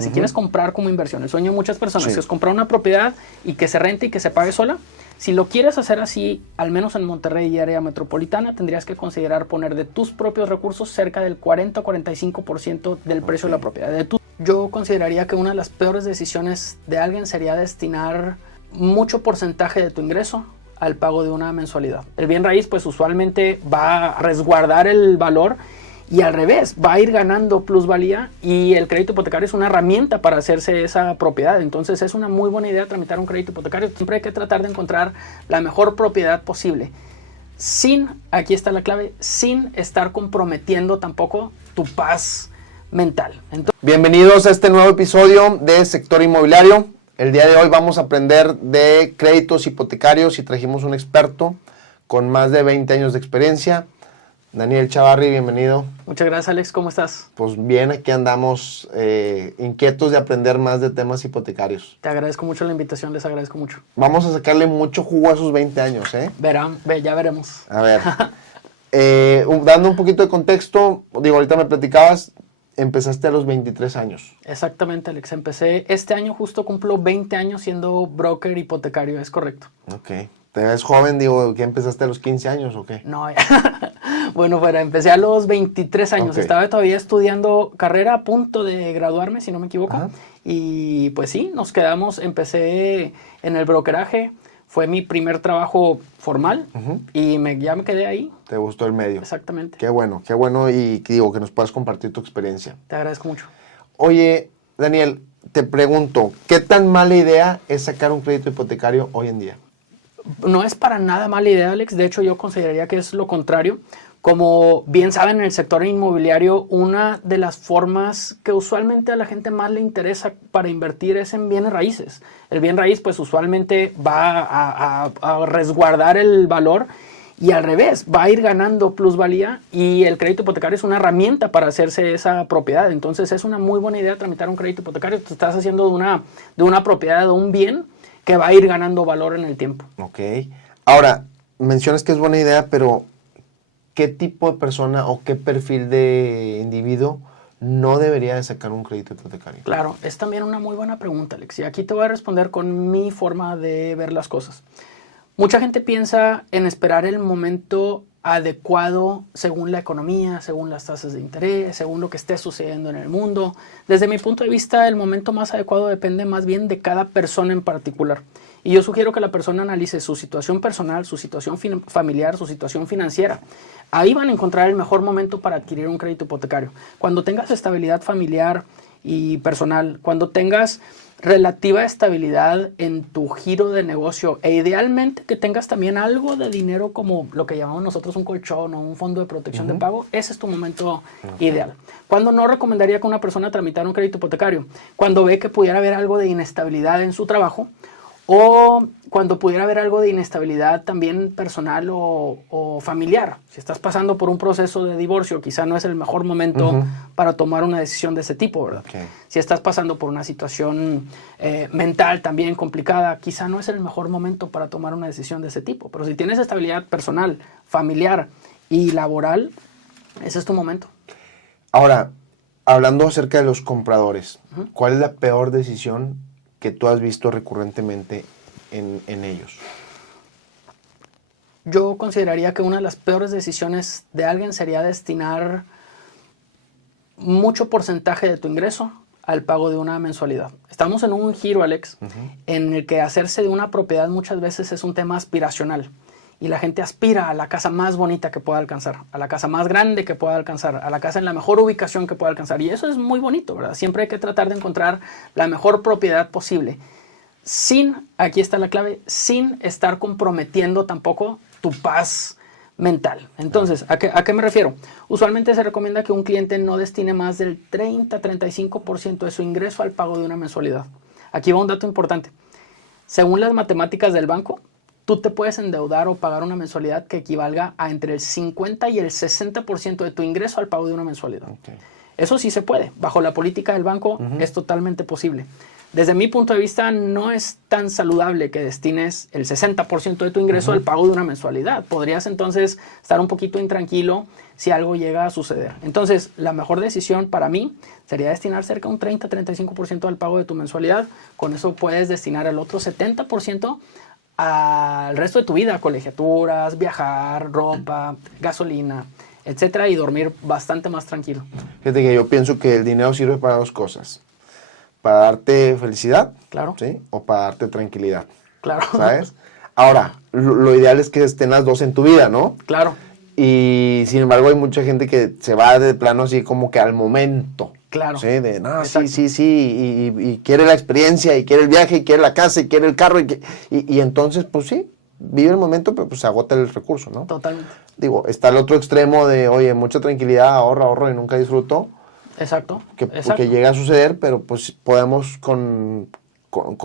Si quieres comprar como inversión, el sueño de muchas personas es comprar una propiedad y que se rente y que se pague sola. Si lo quieres hacer así, al menos en Monterrey y área metropolitana, tendrías que considerar poner de tus propios recursos cerca del 40 o 45% del precio de la propiedad. Yo consideraría que una de las peores decisiones de alguien sería destinar mucho porcentaje de tu ingreso al pago de una mensualidad. El bien raíz pues usualmente va a resguardar el valor y al revés, va a ir ganando plusvalía y el crédito hipotecario es una herramienta para hacerse esa propiedad. Entonces es una muy buena idea tramitar un crédito hipotecario. Siempre hay que tratar de encontrar la mejor propiedad posible. Aquí está la clave, sin estar comprometiendo tampoco tu paz mental. Bienvenidos a este nuevo episodio de Sector Inmobiliario. El día de hoy vamos a aprender de créditos hipotecarios y trajimos un experto con más de 20 años de experiencia. Daniel Chavarri, bienvenido. Muchas gracias, Alex. ¿Cómo estás? Pues bien, aquí andamos inquietos de aprender más de temas hipotecarios. Te agradezco mucho la invitación, les agradezco mucho. Vamos a sacarle mucho jugo a esos 20 años, ¿eh? Ya veremos. A ver, dando un poquito de contexto, ahorita me platicabas, empezaste a los 23 años. Exactamente, Alex. Empecé este año, justo cumplo 20 años siendo broker hipotecario, es correcto. Ok. ¿Te ves joven? ¿Que empezaste a los 15 años o qué? No, bueno, empecé a los 23 años. Okay. Estaba todavía estudiando carrera, a punto de graduarme, si no me equivoco. Ajá. Y pues sí, empecé en el brokeraje. Fue mi primer trabajo formal y ya me quedé ahí. ¿Te gustó el medio? Exactamente. Qué bueno y que nos puedas compartir tu experiencia. Te agradezco mucho. Oye, Daniel, te pregunto, ¿qué tan mala idea es sacar un crédito hipotecario hoy en día? No es para nada mala idea, Alex. De hecho, yo consideraría que es lo contrario. Como bien saben, en el sector inmobiliario, una de las formas que usualmente a la gente más le interesa para invertir es en bienes raíces. El bien raíz, pues usualmente va a resguardar el valor y al revés, va a ir ganando plusvalía y el crédito hipotecario es una herramienta para hacerse esa propiedad. Entonces es una muy buena idea tramitar un crédito hipotecario. Te estás haciendo de una propiedad, de un bien que va a ir ganando valor en el tiempo. Ok. Ahora, mencionas que es buena idea, pero ¿qué tipo de persona o qué perfil de individuo no debería de sacar un crédito hipotecario? Claro, es también una muy buena pregunta, Alex. Y aquí te voy a responder con mi forma de ver las cosas. Mucha gente piensa en esperar el momento adecuado según la economía, según las tasas de interés, según lo que esté sucediendo en el mundo. Desde mi punto de vista, el momento más adecuado depende más bien de cada persona en particular. Y yo sugiero que la persona analice su situación personal, su situación familiar, su situación financiera. Ahí van a encontrar el mejor momento para adquirir un crédito hipotecario. Cuando tengas estabilidad familiar y personal, cuando tengas relativa estabilidad en tu giro de negocio e idealmente que tengas también algo de dinero como lo que llamamos nosotros un colchón o un fondo de protección de pago, ese es tu momento ideal. Cuando no recomendaría que una persona tramitara un crédito hipotecario, cuando ve que pudiera haber algo de inestabilidad en su trabajo o cuando pudiera haber algo de inestabilidad también personal o familiar. Si estás pasando por un proceso de divorcio, quizá no es el mejor momento para tomar una decisión de ese tipo, ¿verdad? Okay. Si estás pasando por una situación mental también complicada, quizá no es el mejor momento para tomar una decisión de ese tipo. Pero si tienes estabilidad personal, familiar y laboral, ese es tu momento. Ahora, hablando acerca de los compradores, ¿cuál es la peor decisión que tú has visto recurrentemente en ellos? Yo consideraría que una de las peores decisiones de alguien sería destinar mucho porcentaje de tu ingreso al pago de una mensualidad. Estamos en un giro, Alex, en el que hacerse de una propiedad muchas veces es un tema aspiracional. Y la gente aspira a la casa más bonita que pueda alcanzar, a la casa más grande que pueda alcanzar, a la casa en la mejor ubicación que pueda alcanzar. Y eso es muy bonito, ¿verdad? Siempre hay que tratar de encontrar la mejor propiedad posible. Aquí está la clave, sin estar comprometiendo tampoco tu paz mental. Entonces, ¿a qué me refiero? Usualmente se recomienda que un cliente no destine más del 30-35% de su ingreso al pago de una mensualidad. Aquí va un dato importante. Según las matemáticas del banco, tú te puedes endeudar o pagar una mensualidad que equivalga a entre el 50 y el 60% de tu ingreso al pago de una mensualidad. Okay. Eso sí se puede. Bajo la política del banco es totalmente posible. Desde mi punto de vista, no es tan saludable que destines el 60% de tu ingreso al pago de una mensualidad. Podrías entonces estar un poquito intranquilo si algo llega a suceder. Entonces, la mejor decisión para mí sería destinar cerca de un 30-35% al pago de tu mensualidad. Con eso puedes destinar el otro 70% al resto de tu vida, colegiaturas, viajar, ropa, gasolina, etcétera, y dormir bastante más tranquilo. Fíjate que yo pienso que el dinero sirve para dos cosas. Para darte felicidad, Claro. ¿sí? O para darte tranquilidad, Claro. ¿sabes? Ahora, lo ideal es que estén las dos en tu vida, ¿no? Claro. Y sin embargo hay mucha gente que se va de plano así como que al momento. Claro. Sí, de no, Exacto. sí, y quiere la experiencia, y quiere el viaje, y quiere la casa, y quiere el carro, y entonces, pues sí, vive el momento, pero pues se agota el recurso, ¿no? Totalmente. Digo, está el otro extremo de, oye, mucha tranquilidad, ahorro y nunca disfruto, Exacto. que llega a suceder, pero pues podemos con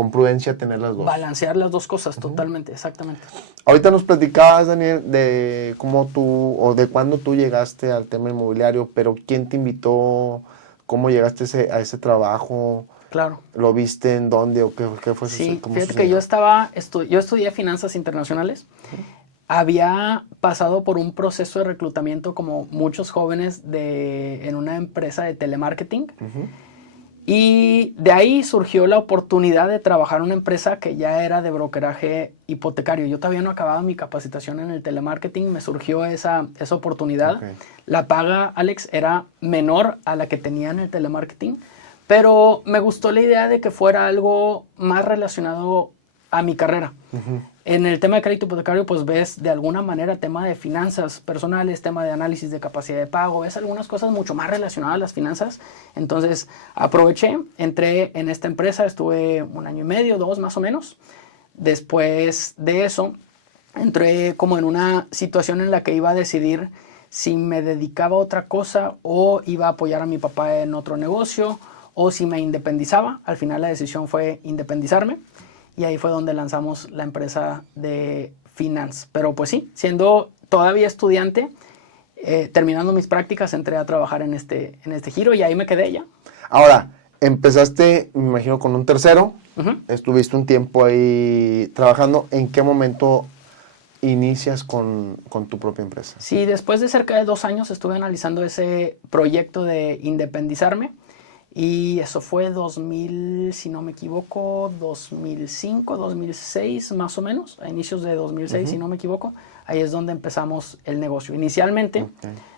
prudencia tener las dos. Balancear las dos cosas, totalmente, exactamente. Ahorita nos platicabas, Daniel, de cómo tú, o de cuándo tú llegaste al tema inmobiliario, pero ¿quién te invitó? ¿Cómo llegaste a ese trabajo? Claro. ¿Lo viste en dónde o qué fue? Sí, ¿Cómo fíjate sucedió? que yo estudié finanzas internacionales. Había pasado por un proceso de reclutamiento como muchos jóvenes en una empresa de telemarketing. Y de ahí surgió la oportunidad de trabajar en una empresa que ya era de brokeraje hipotecario. Yo todavía no acababa mi capacitación en el telemarketing, me surgió esa oportunidad. Okay. La paga, Alex, era menor a la que tenía en el telemarketing, pero me gustó la idea de que fuera algo más relacionado a mi carrera. En el tema de crédito hipotecario, pues ves de alguna manera tema de finanzas personales, tema de análisis de capacidad de pago, ves algunas cosas mucho más relacionadas a las finanzas. Entonces aproveché, entré en esta empresa, estuve 1 año y medio, 2 más o menos. Después de eso, entré como en una situación en la que iba a decidir si me dedicaba a otra cosa o iba a apoyar a mi papá en otro negocio o si me independizaba. Al final la decisión fue independizarme. Y ahí fue donde lanzamos la empresa de Finance. Pero pues sí, siendo todavía estudiante, terminando mis prácticas, entré a trabajar en este giro y ahí me quedé ya. Ahora, empezaste, me imagino, con un tercero. Estuviste un tiempo ahí trabajando. ¿En qué momento inicias con tu propia empresa? Sí, después de cerca de 2 años estuve analizando ese proyecto de independizarme. Y eso fue 2000, si no me equivoco, 2005, 2006 más o menos, a inicios de 2006 si no me equivoco, ahí es donde empezamos el negocio. Inicialmente,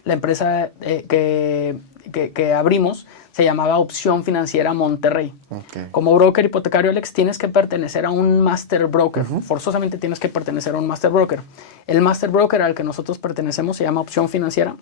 la empresa que abrimos se llamaba Opción Financiera Monterrey. Como broker hipotecario, Alex, tienes que pertenecer a un master broker. Forzosamente tienes que pertenecer a un master broker. El master broker al que nosotros pertenecemos se llama Opción Financiera.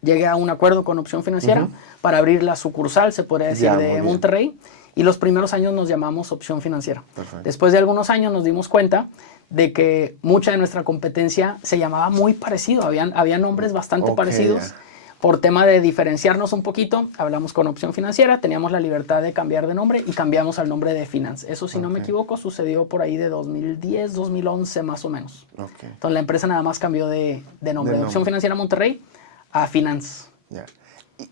Llegué a un acuerdo con Opción Financiera para abrir la sucursal, se podría decir, de Monterrey. Y los primeros años nos llamamos Opción Financiera. Perfecto. Después de algunos años nos dimos cuenta de que mucha de nuestra competencia se llamaba muy parecido. Había nombres bastante parecidos. Por tema de diferenciarnos un poquito, hablamos con Opción Financiera, teníamos la libertad de cambiar de nombre y cambiamos al nombre de Finance. Eso, si no me equivoco, sucedió por ahí de 2010, 2011 más o menos. Entonces la empresa nada más cambió de nombre. De Opción Financiera Monterrey a Finance. Yeah.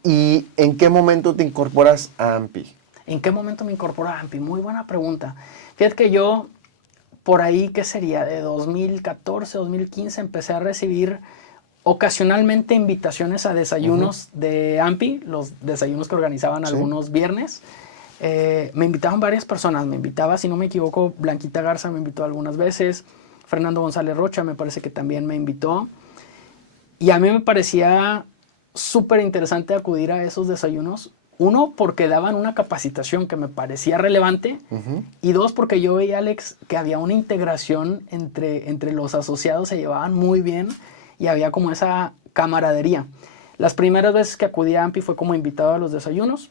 ¿Y en qué momento te incorporas a AMPI? ¿En qué momento me incorporo a AMPI? Muy buena pregunta. Fíjate que yo, por ahí, ¿qué sería? De 2014, 2015, empecé a recibir ocasionalmente invitaciones a desayunos de AMPI, los desayunos que organizaban algunos viernes. Me invitaban varias personas. Me invitaba, si no me equivoco, Blanquita Garza me invitó algunas veces. Fernando González Rocha me parece que también me invitó. Y a mí me parecía súper interesante acudir a esos desayunos. 1, porque daban una capacitación que me parecía relevante. Y 2, porque yo veía, Alex, que había una integración entre los asociados, se llevaban muy bien y había como esa camaradería. Las primeras veces que acudí a AMPI fue como invitado a los desayunos,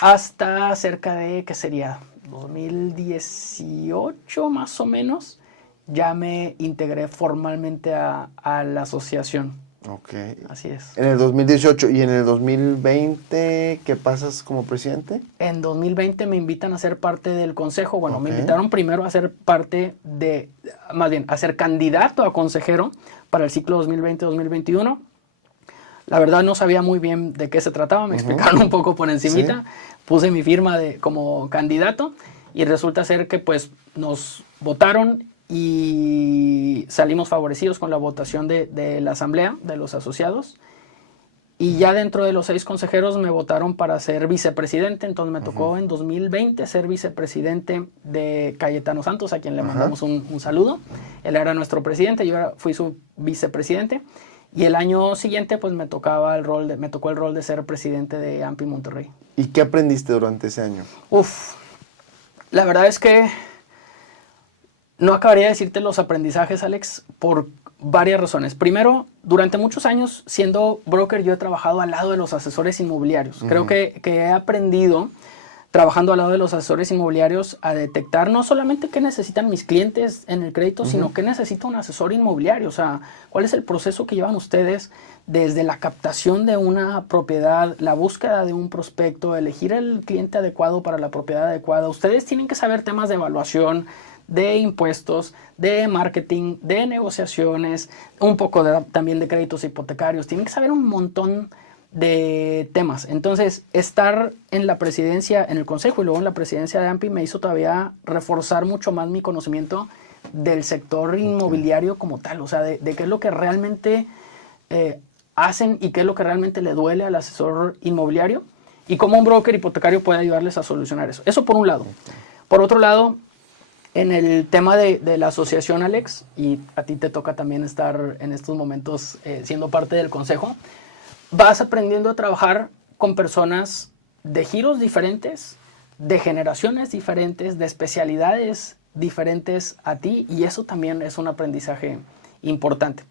hasta cerca de, ¿qué sería? 2018 más o menos, ya me integré formalmente a la asociación. Ok. Así es. En el 2018 y en el 2020, ¿qué pasas como presidente? En 2020 me invitan a ser parte del consejo. Bueno, me invitaron primero a ser parte más bien, a ser candidato a consejero para el ciclo 2020-2021. La verdad no sabía muy bien de qué se trataba, me explicaron un poco por encimita. Puse mi firma como candidato y resulta ser que pues nos votaron y salimos favorecidos con la votación de la asamblea, de los asociados. Y ya dentro de los 6 consejeros me votaron para ser vicepresidente, entonces me tocó en 2020 ser vicepresidente de Cayetano Santos, a quien le mandamos un saludo. Él era nuestro presidente, yo fui su vicepresidente. Y el año siguiente pues me tocó el rol de ser presidente de AMPI Monterrey. ¿Y qué aprendiste durante ese año? La verdad es que no acabaría de decirte los aprendizajes, Alex, por varias razones. Primero, durante muchos años siendo broker yo he trabajado al lado de los asesores inmobiliarios. Creo que he aprendido trabajando al lado de los asesores inmobiliarios a detectar no solamente qué necesitan mis clientes en el crédito, sino qué necesita un asesor inmobiliario. O sea, cuál es el proceso que llevan ustedes desde la captación de una propiedad, la búsqueda de un prospecto, elegir el cliente adecuado para la propiedad adecuada. Ustedes tienen que saber temas de evaluación, de impuestos, de marketing, de negociaciones, un poco también de créditos hipotecarios. Tienen que saber un montón de temas. Entonces, estar en la presidencia, en el consejo y luego en la presidencia de AMPI me hizo todavía reforzar mucho más mi conocimiento del sector inmobiliario como tal. O sea, de qué es lo que realmente hacen y qué es lo que realmente le duele al asesor inmobiliario y cómo un broker hipotecario puede ayudarles a solucionar eso. Eso por un lado. Por otro lado, en el tema de la asociación, Alex, y a ti te toca también estar en estos momentos siendo parte del consejo, vas aprendiendo a trabajar con personas de giros diferentes, de generaciones diferentes, de especialidades diferentes a ti, y eso también es un aprendizaje importante.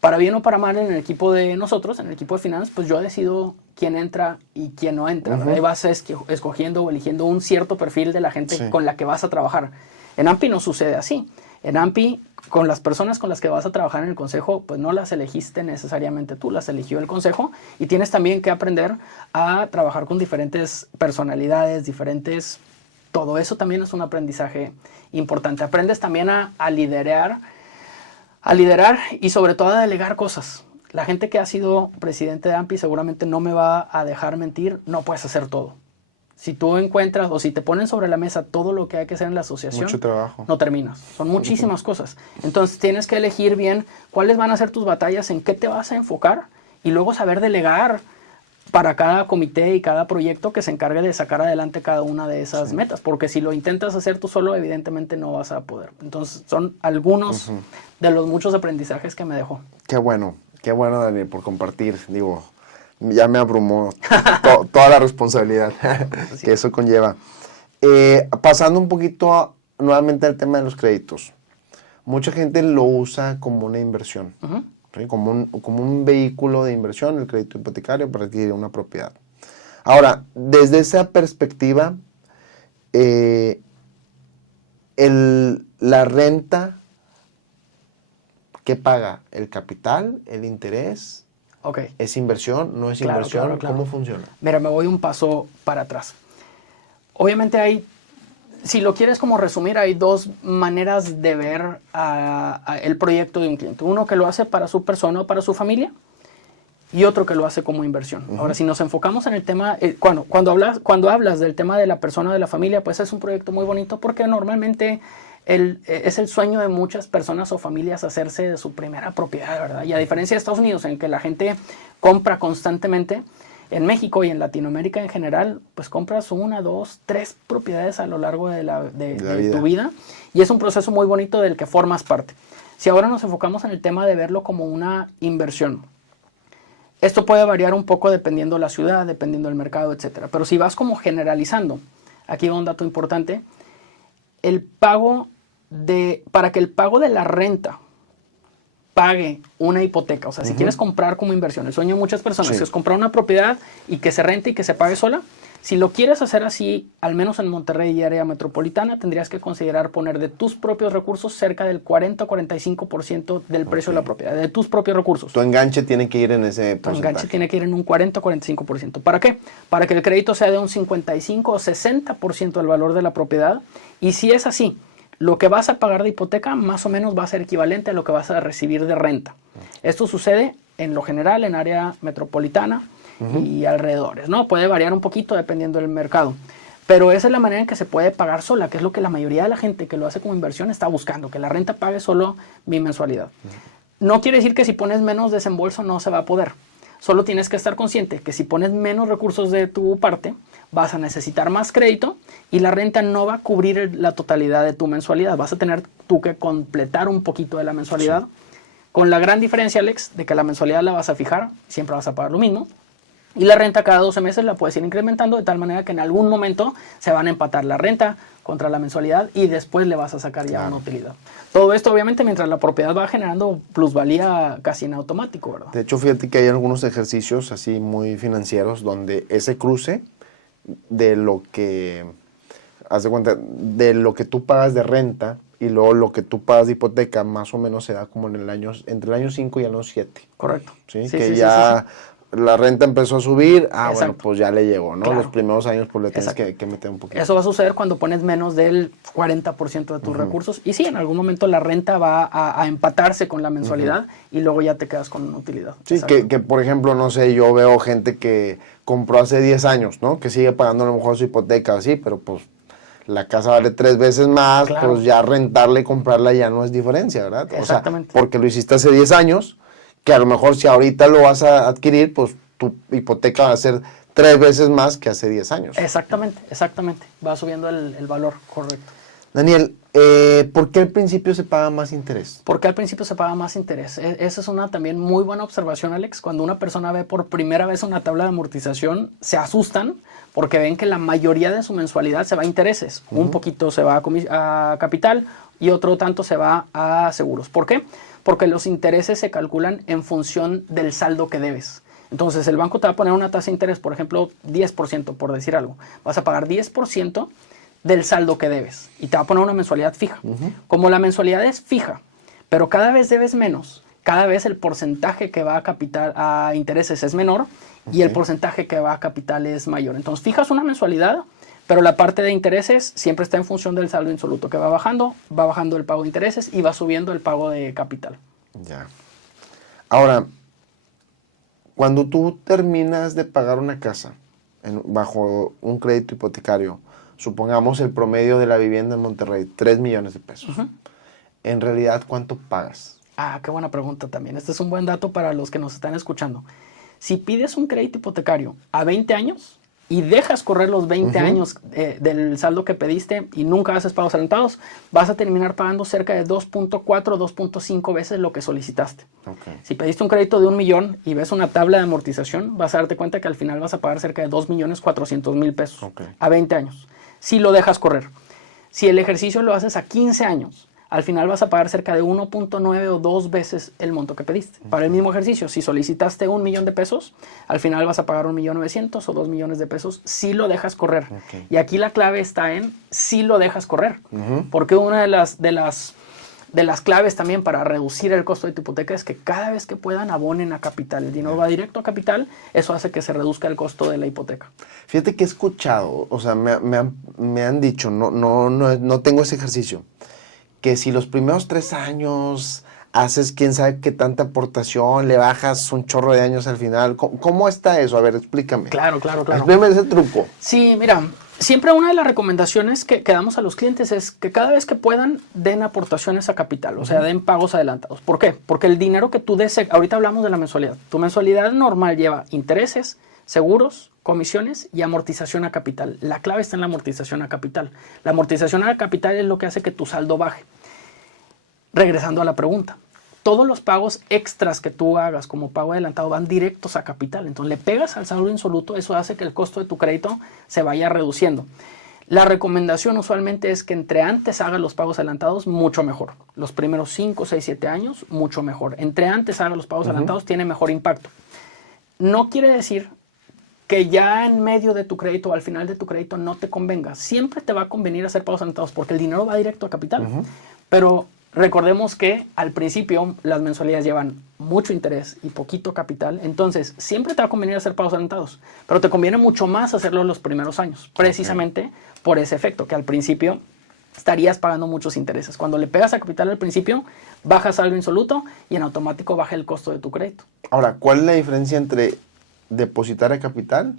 Para bien o para mal, en el equipo de nosotros, en el equipo de finanzas, pues yo decido quién entra y quién no entra. Ahí vas escogiendo o eligiendo un cierto perfil de la gente con la que vas a trabajar. En AMPI no sucede así. En AMPI, con las personas con las que vas a trabajar en el consejo, pues no las elegiste necesariamente tú, las eligió el consejo, y tienes también que aprender a trabajar con diferentes personalidades, diferentes... Todo eso también es un aprendizaje importante. Aprendes también a liderar y sobre todo a delegar cosas. La gente que ha sido presidente de AMPI seguramente no me va a dejar mentir, no puedes hacer todo. Si tú encuentras o si te ponen sobre la mesa todo lo que hay que hacer en la asociación, mucho trabajo, no terminas. Son muchísimas cosas. Entonces tienes que elegir bien cuáles van a ser tus batallas, en qué te vas a enfocar y luego saber delegar para cada comité y cada proyecto que se encargue de sacar adelante cada una de esas metas. Porque si lo intentas hacer tú solo, evidentemente no vas a poder. Entonces son algunos de los muchos aprendizajes que me dejó. Qué bueno, Daniel, por compartir. Digo, ya me abrumó toda la responsabilidad que eso conlleva. Pasando un poquito nuevamente al tema de los créditos. Mucha gente lo usa como una inversión, ¿sí? como un vehículo de inversión, el crédito hipotecario para adquirir una propiedad. Ahora, desde esa perspectiva, la renta, ¿qué paga? ¿El capital? ¿El interés? ¿Es inversión? ¿No es inversión? Claro. ¿Cómo funciona? Mira, me voy un paso para atrás. Obviamente si lo quieres como resumir, hay 2 maneras de ver el proyecto de un cliente. Uno que lo hace para su persona o para su familia y otro que lo hace como inversión. Ahora, si nos enfocamos en el tema, cuando hablas del tema de la persona o de la familia, pues es un proyecto muy bonito porque normalmente es el sueño de muchas personas o familias hacerse de su primera propiedad, ¿verdad? Y a diferencia de Estados Unidos, en que la gente compra constantemente, en México y en Latinoamérica en general, pues compras 1, 2, 3 propiedades a lo largo de tu vida. Y es un proceso muy bonito del que formas parte. Si ahora nos enfocamos en el tema de verlo como una inversión, esto puede variar un poco dependiendo de la ciudad, dependiendo del mercado, etc. Pero si vas como generalizando, aquí va un dato importante, para que el pago de la renta pague una hipoteca, o sea, si quieres comprar como inversión, el sueño de muchas personas es comprar una propiedad y que se rente y que se pague sola. Si lo quieres hacer así, al menos en Monterrey y área metropolitana, tendrías que considerar poner de tus propios recursos cerca del 40 o 45% del precio de la propiedad, de tus propios recursos. Tu enganche tiene que ir en ese porcentaje. Tu enganche tiene que ir en un 40 o 45%. ¿Para qué? Para que el crédito sea de un 55 o 60% del valor de la propiedad. Y si es así, lo que vas a pagar de hipoteca más o menos va a ser equivalente a lo que vas a recibir de renta. Esto sucede en lo general en área metropolitana y alrededores, ¿no? Puede variar un poquito dependiendo del mercado. Pero esa es la manera en que se puede pagar sola, que es lo que la mayoría de la gente que lo hace como inversión está buscando, que la renta pague solo mi mensualidad. No quiere decir que si pones menos desembolso no se va a poder. Solo tienes que estar consciente que si pones menos recursos de tu parte, vas a necesitar más crédito y la renta no va a cubrir la totalidad de tu mensualidad. Vas a tener tú que completar un poquito de la mensualidad. Sí. Con la gran diferencia, Alex, de que la mensualidad la vas a fijar, siempre vas a pagar lo mismo. Y la renta cada 12 meses la puedes ir incrementando de tal manera que en algún momento se van a empatar la renta contra la mensualidad y después le vas a sacar ya una utilidad. Todo esto obviamente mientras la propiedad va generando plusvalía casi en automático, ¿verdad? De hecho, fíjate que hay algunos ejercicios así muy financieros donde ese cruce de lo que, haz de cuenta, de lo que tú pagas de renta y luego lo que tú pagas de hipoteca más o menos se da como en el año, entre el año 5 y el año 7. Correcto. ¿Sí? Sí, que sí, ya... Sí. La renta empezó a subir, bueno, pues ya le llegó, ¿no? Claro. Los primeros años pues le tienes que meter un poquito. Eso va a suceder cuando pones menos del 40% de tus recursos. Y sí, en algún momento la renta va a empatarse con la mensualidad y luego ya te quedas con una utilidad. Sí, que por ejemplo, no sé, yo veo gente que compró hace 10 años, ¿no? Que sigue pagando a lo mejor su hipoteca así, pero pues la casa vale 3 veces más, claro. Pues ya rentarla y comprarla ya no es diferencia, ¿verdad? Exactamente. O sea, porque lo hiciste hace 10 años, que a lo mejor si ahorita lo vas a adquirir, pues tu hipoteca va a ser 3 veces más que hace 10 años. Exactamente. Va subiendo el valor, correcto. Daniel, ¿por qué al principio se paga más interés? ¿Por qué al principio se paga más interés? Esa es una también muy buena observación, Alex. Cuando una persona ve por primera vez una tabla de amortización, se asustan porque ven que la mayoría de su mensualidad se va a intereses. Un poquito se va a capital y otro tanto se va a seguros. ¿Por qué? Porque los intereses se calculan en función del saldo que debes. Entonces, el banco te va a poner una tasa de interés, por ejemplo, 10%, por decir algo. Vas a pagar 10% del saldo que debes y te va a poner una mensualidad fija. Como la mensualidad es fija, pero cada vez debes menos, cada vez el porcentaje que va a intereses es menor y el porcentaje que va a capital es mayor. Entonces, fijas una mensualidad, pero la parte de intereses siempre está en función del saldo insoluto que va bajando el pago de intereses y va subiendo el pago de capital. Ya. Ahora, cuando tú terminas de pagar una casa bajo un crédito hipotecario, supongamos el promedio de la vivienda en Monterrey, 3 millones de pesos. En realidad, ¿cuánto pagas? Ah, qué buena pregunta también. Este es un buen dato para los que nos están escuchando. Si pides un crédito hipotecario a 20 años y dejas correr los 20 años del saldo que pediste y nunca haces pagos adelantados, vas a terminar pagando cerca de 2.4, 2.5 veces lo que solicitaste. Okay. Si pediste un crédito de 1 millón y ves una tabla de amortización, vas a darte cuenta que al final vas a pagar cerca de 2.400.000 pesos a 20 años. Si lo dejas correr. Si el ejercicio lo haces a 15 años, al final vas a pagar cerca de 1.9 o 2 veces el monto que pediste. Para el mismo ejercicio, si solicitaste 1 millón de pesos, al final vas a pagar 1.900.000 o 2 millones de pesos si lo dejas correr. Okay. Y aquí la clave está en si lo dejas correr. Porque una de las claves también para reducir el costo de tu hipoteca es que cada vez que puedan abonen a capital. El dinero va directo a capital, eso hace que se reduzca el costo de la hipoteca. Fíjate que he escuchado, o sea, me han dicho, no tengo ese ejercicio, que si los primeros 3 años haces quién sabe qué tanta aportación, le bajas un chorro de años al final. ¿Cómo está eso? A ver, explícame. Claro. Explícame ese truco. Sí, mira, siempre una de las recomendaciones que damos a los clientes es que cada vez que puedan den aportaciones a capital, o sea, den pagos adelantados. ¿Por qué? Porque el dinero que tú des, ahorita hablamos de la mensualidad. Tu mensualidad normal lleva intereses, seguros, comisiones y amortización a capital. La clave está en la amortización a capital. La amortización a capital es lo que hace que tu saldo baje. Regresando a la pregunta, todos los pagos extras que tú hagas como pago adelantado van directos a capital. Entonces le pegas al saldo insoluto, eso hace que el costo de tu crédito se vaya reduciendo. La recomendación usualmente es que entre antes hagas los pagos adelantados, mucho mejor. Los primeros 5, 6, 7 años, mucho mejor. Entre antes hagas los pagos adelantados, tiene mejor impacto. No quiere decir que ya en medio de tu crédito o al final de tu crédito no te convenga. Siempre te va a convenir hacer pagos adelantados porque el dinero va directo a capital. Pero recordemos que al principio las mensualidades llevan mucho interés y poquito capital. Entonces, siempre te va a convenir hacer pagos adelantados. Pero te conviene mucho más hacerlo en los primeros años. Precisamente por ese efecto, que al principio estarías pagando muchos intereses. Cuando le pegas a capital al principio, baja saldo insoluto y en automático baja el costo de tu crédito. Ahora, ¿cuál es la diferencia entre depositar a capital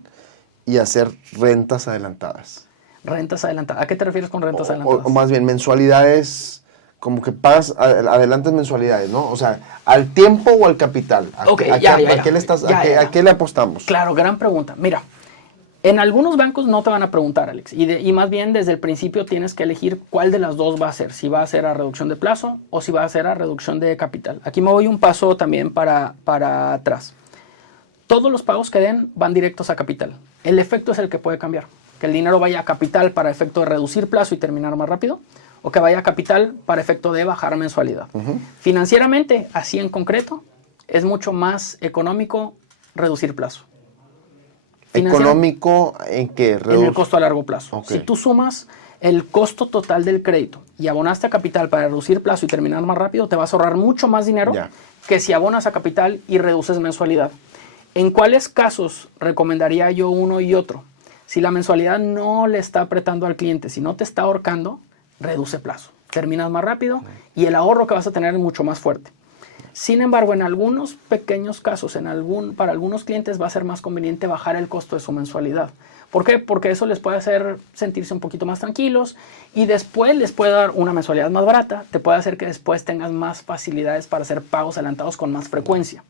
y hacer rentas adelantadas? Rentas adelantadas. ¿A qué te refieres con rentas adelantadas? O más bien mensualidades, como que pagas, adelantas mensualidades, ¿no? O sea, ¿al tiempo o al capital? ¿A qué le apostamos? Claro, gran pregunta. Mira, en algunos bancos no te van a preguntar, Alex, y más bien desde el principio tienes que elegir cuál de las dos va a ser, si va a ser a reducción de plazo o si va a ser a reducción de capital. Aquí me voy un paso también para atrás. Todos los pagos que den van directos a capital. El efecto es el que puede cambiar. Que el dinero vaya a capital para efecto de reducir plazo y terminar más rápido, o que vaya a capital para efecto de bajar mensualidad. Financieramente, así en concreto, es mucho más económico reducir plazo. ¿Económico en qué? En el costo a largo plazo. Okay. Si tú sumas el costo total del crédito y abonaste a capital para reducir plazo y terminar más rápido, te vas a ahorrar mucho más dinero que si abonas a capital y reduces mensualidad. ¿En cuáles casos recomendaría yo uno y otro? Si la mensualidad no le está apretando al cliente, si no te está ahorcando, reduce plazo. Terminas más rápido y el ahorro que vas a tener es mucho más fuerte. Sin embargo, en algunos pequeños casos, para algunos clientes va a ser más conveniente bajar el costo de su mensualidad. ¿Por qué? Porque eso les puede hacer sentirse un poquito más tranquilos y después les puede dar una mensualidad más barata, te puede hacer que después tengas más facilidades para hacer pagos adelantados con más frecuencia.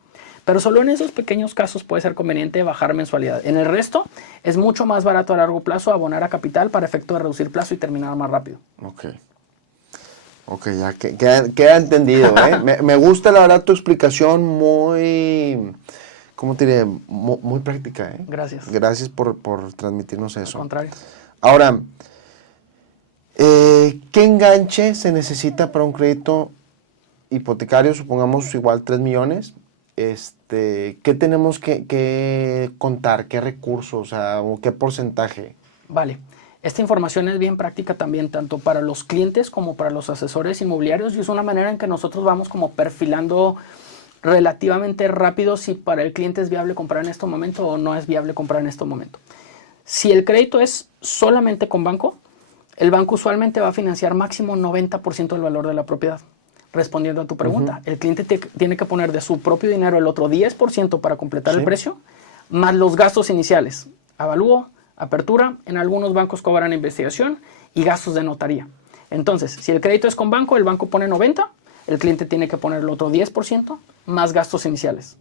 Pero solo en esos pequeños casos puede ser conveniente bajar mensualidad. En el resto, es mucho más barato a largo plazo abonar a capital para efecto de reducir plazo y terminar más rápido. Ok, ya queda entendido, ¿eh? me gusta, la verdad, tu explicación muy, ¿cómo te diré? Muy práctica, ¿eh? Gracias. Gracias por transmitirnos eso. Al contrario. Ahora, ¿qué enganche se necesita para un crédito hipotecario? Supongamos igual 3 millones. ¿Qué tenemos que contar? ¿Qué recursos? O sea, ¿o qué porcentaje? Vale. Esta información es bien práctica también, tanto para los clientes como para los asesores inmobiliarios, y es una manera en que nosotros vamos como perfilando relativamente rápido si para el cliente es viable comprar en este momento o no es viable comprar en este momento. Si el crédito es solamente con banco, el banco usualmente va a financiar máximo 90% del valor de la propiedad. Respondiendo a tu pregunta, el cliente tiene que poner de su propio dinero el otro 10% para completar el precio, más los gastos iniciales, avalúo, apertura, en algunos bancos cobran investigación y gastos de notaría. Entonces, si el crédito es con banco, el banco pone 90%, el cliente tiene que poner el otro 10% más gastos iniciales.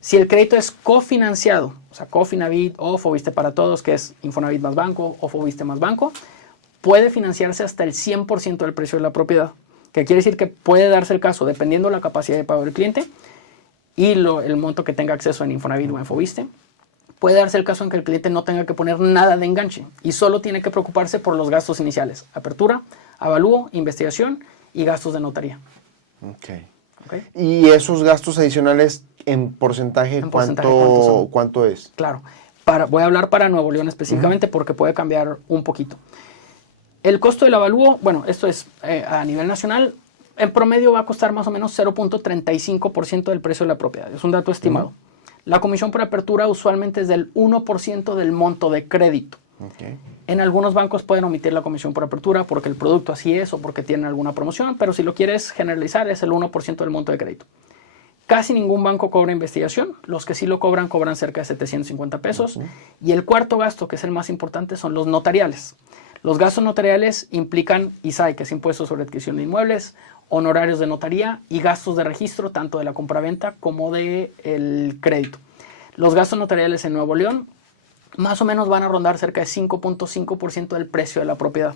Si el crédito es cofinanciado, o sea, Cofinavit o Foviste para Todos, que es Infonavit más banco o Foviste más banco, puede financiarse hasta el 100% del precio de la propiedad, que quiere decir que puede darse el caso, dependiendo de la capacidad de pago del cliente y el monto que tenga acceso en Infonavit o en Foviste, puede darse el caso en que el cliente no tenga que poner nada de enganche y solo tiene que preocuparse por los gastos iniciales, apertura, avalúo, investigación y gastos de notaría. Ok. ¿Y esos gastos adicionales en porcentaje, cuánto es? Claro. Voy a hablar para Nuevo León específicamente porque puede cambiar un poquito. El costo del avalúo, bueno, esto es a nivel nacional, en promedio va a costar más o menos 0.35% del precio de la propiedad. Es un dato estimado. La comisión por apertura usualmente es del 1% del monto de crédito. En algunos bancos pueden omitir la comisión por apertura porque el producto así es o porque tienen alguna promoción, pero si lo quieres generalizar es el 1% del monto de crédito. Casi ningún banco cobra investigación. Los que sí lo cobran cerca de 750 pesos. Y el cuarto gasto, que es el más importante, son los notariales. Los gastos notariales implican ISAI, que es impuesto sobre adquisición de inmuebles, honorarios de notaría y gastos de registro, tanto de la compraventa como del crédito. Los gastos notariales en Nuevo León más o menos van a rondar cerca de 5.5% del precio de la propiedad.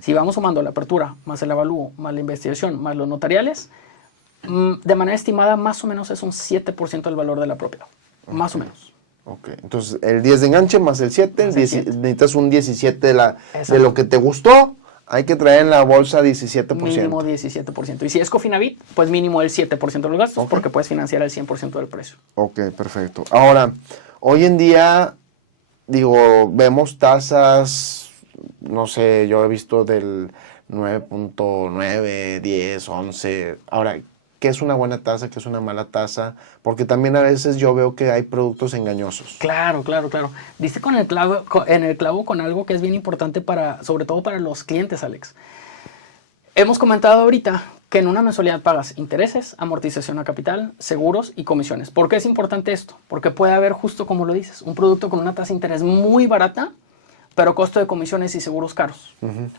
Si vamos sumando la apertura, más el avalúo, más la investigación, más los notariales, de manera estimada más o menos es un 7% del valor de la propiedad. Más o menos. Entonces el 10 de enganche más el 7, necesitas un 17 de lo que te gustó. Hay que traer en la bolsa 17%. Mínimo 17%. Y si es Cofinavit, pues mínimo el 7% de los gastos, porque puedes financiar el 100% del precio. Ok, perfecto. Ahora, hoy en día, vemos tasas, no sé, yo he visto del 9.9, 10, 11. Ahora, ¿qué es una buena tasa? ¿Qué es una mala tasa? Porque también a veces yo veo que hay productos engañosos. Claro. Diste en el clavo con algo que es bien importante sobre todo para los clientes, Alex. Hemos comentado ahorita que en una mensualidad pagas intereses, amortización a capital, seguros y comisiones. ¿Por qué es importante esto? Porque puede haber, justo como lo dices, un producto con una tasa de interés muy barata, pero costo de comisiones y seguros caros.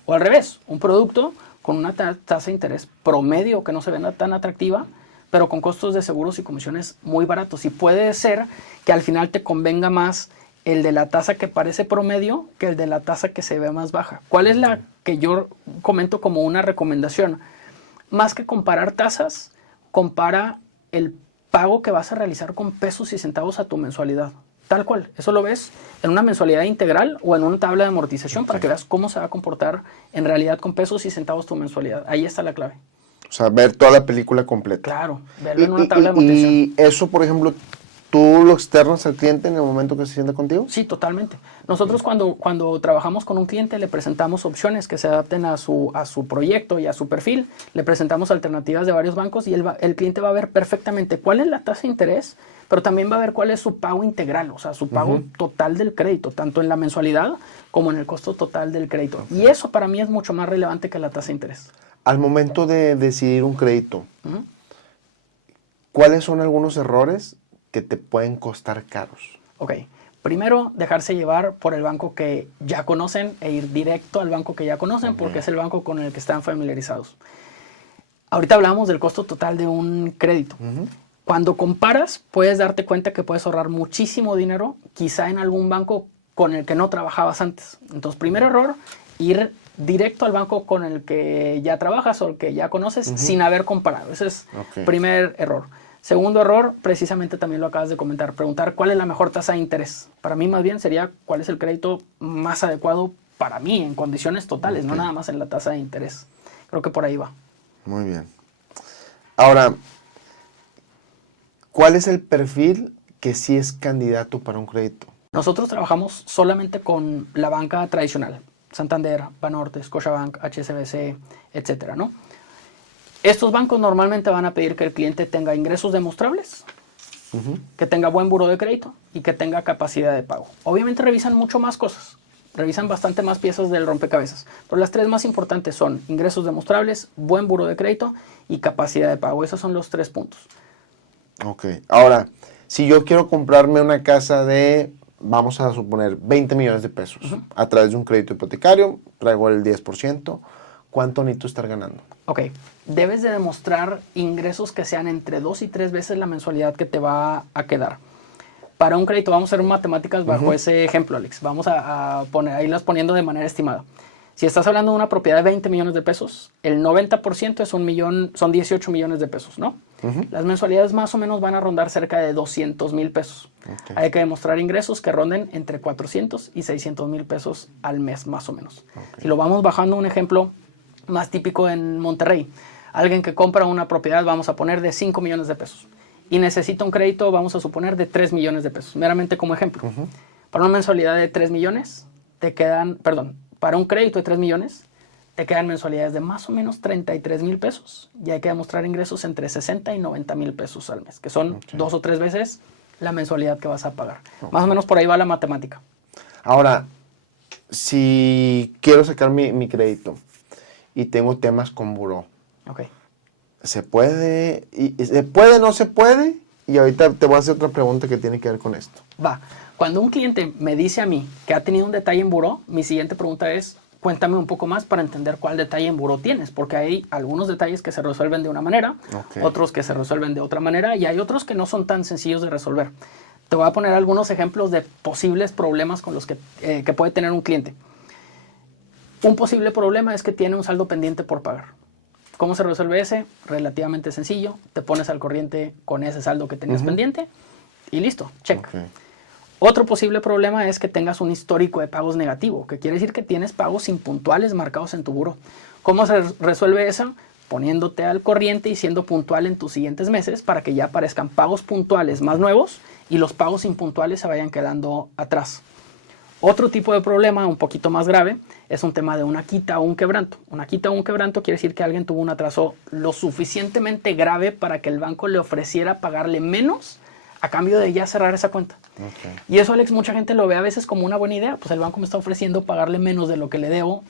O al revés, un producto con una tasa de interés promedio que no se venda tan atractiva, pero con costos de seguros y comisiones muy baratos. Y puede ser que al final te convenga más el de la tasa que parece promedio que el de la tasa que se ve más baja. ¿Cuál es la que yo comento como una recomendación? Más que comparar tasas, compara el pago que vas a realizar con pesos y centavos a tu mensualidad. Tal cual. Eso lo ves en una mensualidad integral o en una tabla de amortización para que veas cómo se va a comportar en realidad con pesos y centavos tu mensualidad. Ahí está la clave. O sea, ver toda la película completa. Claro, verlo en una tabla de amortización. Y eso, por ejemplo, ¿tú lo externas al cliente en el momento que se sienta contigo? Sí, totalmente. Nosotros cuando trabajamos con un cliente le presentamos opciones que se adapten a su proyecto y a su perfil. Le presentamos alternativas de varios bancos y el cliente va a ver perfectamente cuál es la tasa de interés, pero también va a ver cuál es su pago integral, o sea, su pago total del crédito, tanto en la mensualidad como en el costo total del crédito. Y eso para mí es mucho más relevante que la tasa de interés. Al momento de decidir un crédito, ¿cuáles son algunos errores que te pueden costar caros? Ok, primero dejarse llevar por el banco que ya conocen e ir directo al banco que ya conocen porque es el banco con el que están familiarizados. Ahorita hablamos del costo total de un crédito. Cuando comparas, puedes darte cuenta que puedes ahorrar muchísimo dinero, quizá en algún banco con el que no trabajabas antes. Entonces, primer error, ir directo al banco con el que ya trabajas o el que ya conoces sin haber comparado. Ese es primer error. Segundo error, precisamente también lo acabas de comentar, preguntar cuál es la mejor tasa de interés. Para mí más bien sería cuál es el crédito más adecuado para mí en condiciones totales, no nada más en la tasa de interés. Creo que por ahí va. Muy bien. Ahora, ¿cuál es el perfil que sí es candidato para un crédito? Nosotros trabajamos solamente con la banca tradicional, Santander, Banorte, Scotiabank, HSBC, etcétera, ¿no? Estos bancos normalmente van a pedir que el cliente tenga ingresos demostrables, que tenga buen buró de crédito y que tenga capacidad de pago. Obviamente revisan mucho más cosas, revisan bastante más piezas del rompecabezas, pero las tres más importantes son ingresos demostrables, buen buró de crédito y capacidad de pago. Esos son los 3 puntos. Ok. Ahora, si yo quiero comprarme una casa de, vamos a suponer, 20 millones de pesos a través de un crédito hipotecario, traigo el 10%, ¿cuánto necesito estar ganando? Ok, debes de demostrar ingresos que sean entre 2 y 3 veces la mensualidad que te va a quedar. Para un crédito, vamos a hacer matemáticas bajo ese ejemplo, Alex. Vamos a irlas poniendo de manera estimada. Si estás hablando de una propiedad de 20 millones de pesos, el 90% es son 18 millones de pesos, ¿no? Las mensualidades más o menos van a rondar cerca de 200 mil pesos. Hay que demostrar ingresos que ronden entre 400 y 600 mil pesos al mes, más o menos. Si lo vamos bajando, un ejemplo más típico en Monterrey. Alguien que compra una propiedad, vamos a poner de 5 millones de pesos y necesita un crédito, vamos a suponer, de 3 millones de pesos, meramente como ejemplo. Para una mensualidad de 3 millones, para un crédito de 3 millones, te quedan mensualidades de más o menos 33 mil pesos y hay que demostrar ingresos entre 60 y 90 mil pesos al mes, que son 2 o 3 veces la mensualidad que vas a pagar. Más o menos por ahí va la matemática. Ahora, si quiero sacar mi crédito y tengo temas con buró, ¿se puede? ¿Se puede, no se puede? Y ahorita te voy a hacer otra pregunta que tiene que ver con esto. Va. Cuando un cliente me dice a mí que ha tenido un detalle en buró, mi siguiente pregunta es, cuéntame un poco más para entender cuál detalle en buró tienes, porque hay algunos detalles que se resuelven de una manera, otros que se resuelven de otra manera y hay otros que no son tan sencillos de resolver. Te voy a poner algunos ejemplos de posibles problemas con los que puede tener un cliente. Un posible problema es que tiene un saldo pendiente por pagar. ¿Cómo se resuelve ese? Relativamente sencillo. Te pones al corriente con ese saldo que tenías pendiente y listo, check. Otro posible problema es que tengas un histórico de pagos negativo, que quiere decir que tienes pagos impuntuales marcados en tu buró. ¿Cómo se resuelve eso? Poniéndote al corriente y siendo puntual en tus siguientes meses para que ya aparezcan pagos puntuales más nuevos y los pagos impuntuales se vayan quedando atrás. Otro tipo de problema un poquito más grave es un tema de una quita o un quebranto. Una quita o un quebranto quiere decir que alguien tuvo un atraso lo suficientemente grave para que el banco le ofreciera pagarle menos a cambio de ya cerrar esa cuenta. Y eso, Alex, mucha gente lo ve a veces como una buena idea. Pues el banco me está ofreciendo pagarle menos de lo que le debo,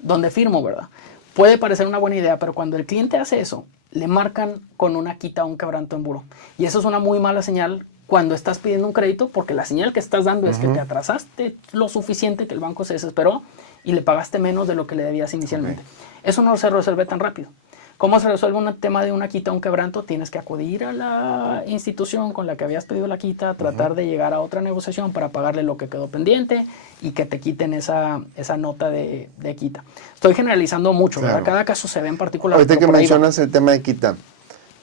donde firmo, ¿verdad? Puede parecer una buena idea, pero cuando el cliente hace eso, le marcan con una quita o un quebranto en buró. Y eso es una muy mala señal cuando estás pidiendo un crédito, porque la señal que estás dando es que te atrasaste lo suficiente que el banco se desesperó y le pagaste menos de lo que le debías inicialmente. Eso no se resuelve tan rápido. ¿Cómo se resuelve un tema de una quita o un quebranto? Tienes que acudir a la institución con la que habías pedido la quita, tratar de llegar a otra negociación para pagarle lo que quedó pendiente y que te quiten esa nota de quita. Estoy generalizando mucho, claro. ¿verdad? Cada caso se ve en particular. Ahorita que mencionas el tema de quita,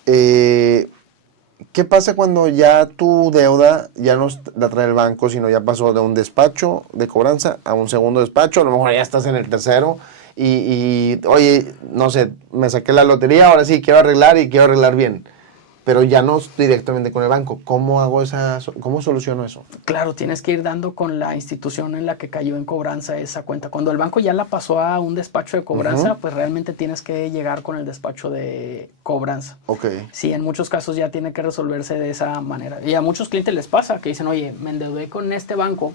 ¿qué pasa cuando ya tu deuda ya no la trae el banco, sino ya pasó de un despacho de cobranza a un segundo despacho? A lo mejor ya estás en el tercero y oye, no sé, me saqué la lotería, ahora sí quiero arreglar y quiero arreglar bien. Pero ya no directamente con el banco. ¿Cómo soluciono eso? Claro, tienes que ir dando con la institución en la que cayó en cobranza esa cuenta. Cuando el banco ya la pasó a un despacho de cobranza, pues realmente tienes que llegar con el despacho de cobranza. Okay. Sí, en muchos casos ya tiene que resolverse de esa manera. Y a muchos clientes les pasa que dicen, oye, me endeudé con este banco,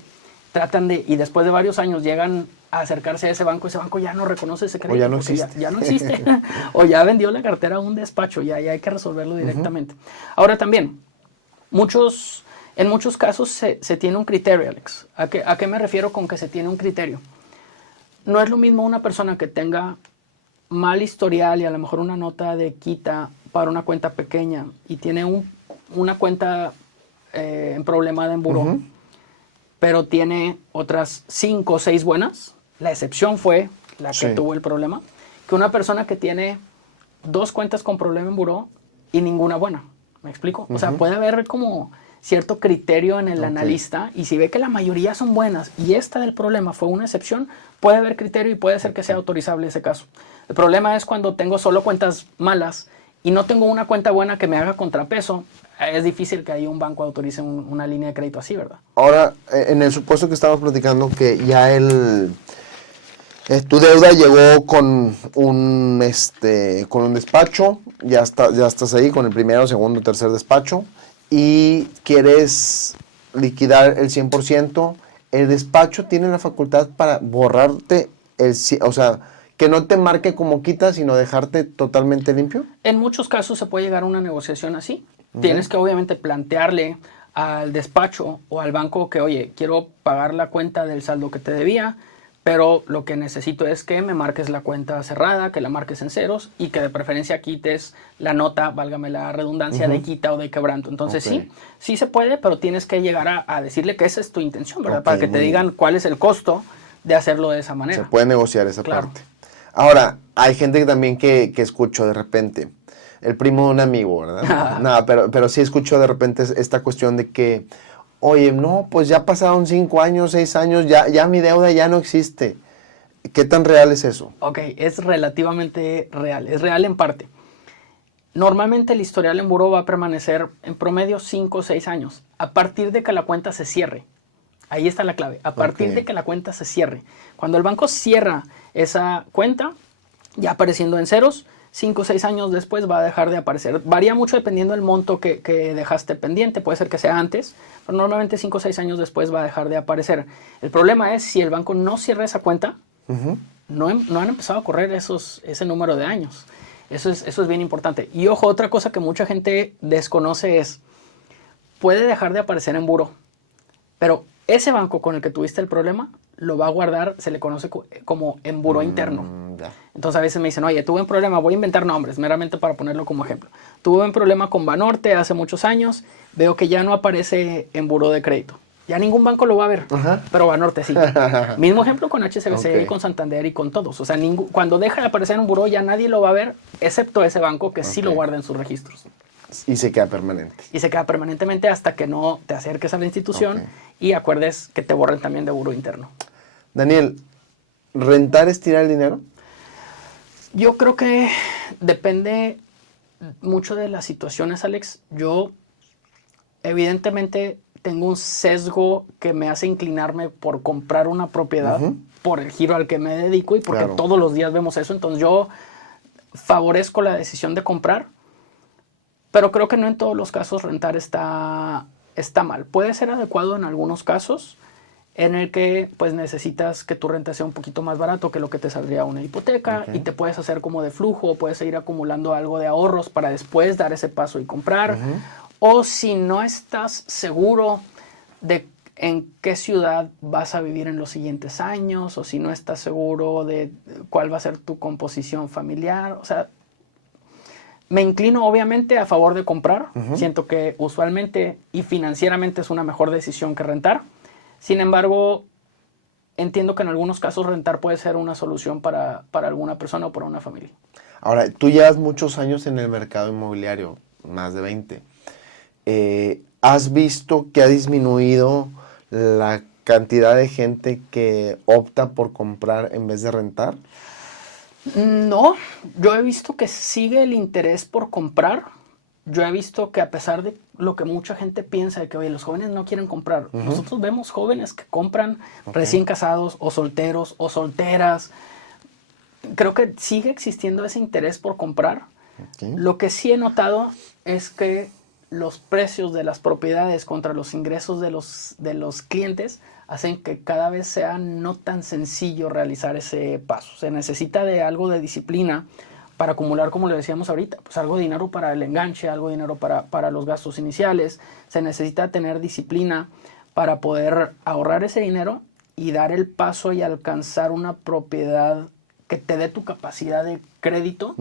y después de varios años llegan a acercarse a ese banco ya no reconoce ese crédito. O ya no existe. Ya no existe. O ya vendió la cartera a un despacho, ya hay que resolverlo directamente. Ahora también, en muchos casos se tiene un criterio, Alex. ¿A qué me refiero con que se tiene un criterio? No es lo mismo una persona que tenga mal historial y a lo mejor una nota de quita para una cuenta pequeña y tiene una cuenta en problema de emburó, pero tiene otras 5 o 6 buenas. La excepción fue la que tuvo el problema. Que una persona que tiene 2 cuentas con problema en buró y ninguna buena. ¿Me explico? O sea, puede haber como cierto criterio en el analista y si ve que la mayoría son buenas y esta del problema fue una excepción, puede haber criterio y puede ser que sea autorizable ese caso. El problema es cuando tengo solo cuentas malas y no tengo una cuenta buena que me haga contrapeso. Es difícil que ahí un banco autorice una línea de crédito así, ¿verdad? Ahora, en el supuesto que estamos platicando que ya tu deuda llegó con un despacho, ya estás ahí con el primero, segundo, tercer despacho y quieres liquidar el 100%, el despacho tiene la facultad para borrarte o sea, que no te marque como quita, sino dejarte totalmente limpio. En muchos casos se puede llegar a una negociación así. Tienes que obviamente plantearle al despacho o al banco que, oye, quiero pagar la cuenta del saldo que te debía, pero lo que necesito es que me marques la cuenta cerrada, que la marques en ceros y que de preferencia quites la nota, válgame la redundancia, de quita o de quebranto. Entonces sí se puede, pero tienes que llegar a decirle que esa es tu intención, ¿verdad? Para que te digan cuál es el costo de hacerlo de esa manera. Se puede negociar esa parte. Ahora, hay gente también que escucho de repente, el primo de un amigo, ¿verdad? No, pero sí escucho de repente esta cuestión de que, oye, no, pues ya pasaron 5 años, 6 años, ya mi deuda ya no existe. ¿Qué tan real es eso? Ok, es relativamente real. Es real en parte. Normalmente el historial en buró va a permanecer en promedio 5 o 6 años, a partir de que la cuenta se cierre. Ahí está la clave, a partir de que la cuenta se cierre. Cuando el banco cierra esa cuenta, ya apareciendo en ceros, 5 o 6 años después va a dejar de aparecer. Varía mucho dependiendo del monto que dejaste pendiente, puede ser que sea antes, pero normalmente 5 o 6 años después va a dejar de aparecer. El problema es si el banco no cierra esa cuenta, no han empezado a correr ese número de años. Eso es bien importante. Y ojo, otra cosa que mucha gente desconoce es, puede dejar de aparecer en buró, pero ese banco con el que tuviste el problema lo va a guardar, se le conoce como en buró interno. Entonces a veces me dicen, oye, tuve un problema, voy a inventar nombres, meramente para ponerlo como ejemplo. Tuve un problema con Banorte hace muchos años, veo que ya no aparece en buró de crédito. Ya ningún banco lo va a ver, pero Banorte sí. Mismo ejemplo con HSBC y con Santander y con todos. O sea, cuando deja de aparecer en un buró ya nadie lo va a ver, excepto ese banco que sí lo guarda en sus registros. Y se queda permanente. Y se queda permanentemente hasta que no te acerques a la institución y acuerdes que te borren también de buró interno. Daniel, ¿rentar es tirar el dinero? Yo creo que depende mucho de las situaciones, Alex. Yo evidentemente tengo un sesgo que me hace inclinarme por comprar una propiedad, por el giro al que me dedico y porque todos los días vemos eso. Entonces yo favorezco la decisión de comprar, pero creo que no en todos los casos rentar está mal. Puede ser adecuado en algunos casos en el que pues necesitas que tu renta sea un poquito más barato que lo que te saldría una hipoteca y te puedes hacer como de flujo, puedes ir acumulando algo de ahorros para después dar ese paso y comprar. o si no estás seguro de en qué ciudad vas a vivir en los siguientes años, o si no estás seguro de cuál va a ser tu composición familiar. O sea, me inclino obviamente a favor de comprar. Siento que usualmente y financieramente es una mejor decisión que rentar. Sin embargo, entiendo que en algunos casos rentar puede ser una solución para alguna persona o para una familia. Ahora, tú llevas muchos años en el mercado inmobiliario, más de 20. ¿Has visto que ha disminuido la cantidad de gente que opta por comprar en vez de rentar? No, yo he visto que sigue el interés por comprar. Yo he visto que a pesar de lo que mucha gente piensa de que, oye, los jóvenes no quieren comprar, nosotros vemos jóvenes que compran recién casados o solteros o solteras. Creo que sigue existiendo ese interés por comprar. Lo que sí he notado es que los precios de las propiedades contra los ingresos de los clientes hacen que cada vez sea no tan sencillo realizar ese paso. Se necesita de algo de disciplina para acumular, como le decíamos ahorita, pues algo de dinero para el enganche, algo de dinero para los gastos iniciales. Se necesita tener disciplina para poder ahorrar ese dinero y dar el paso y alcanzar una propiedad que te dé tu capacidad de crédito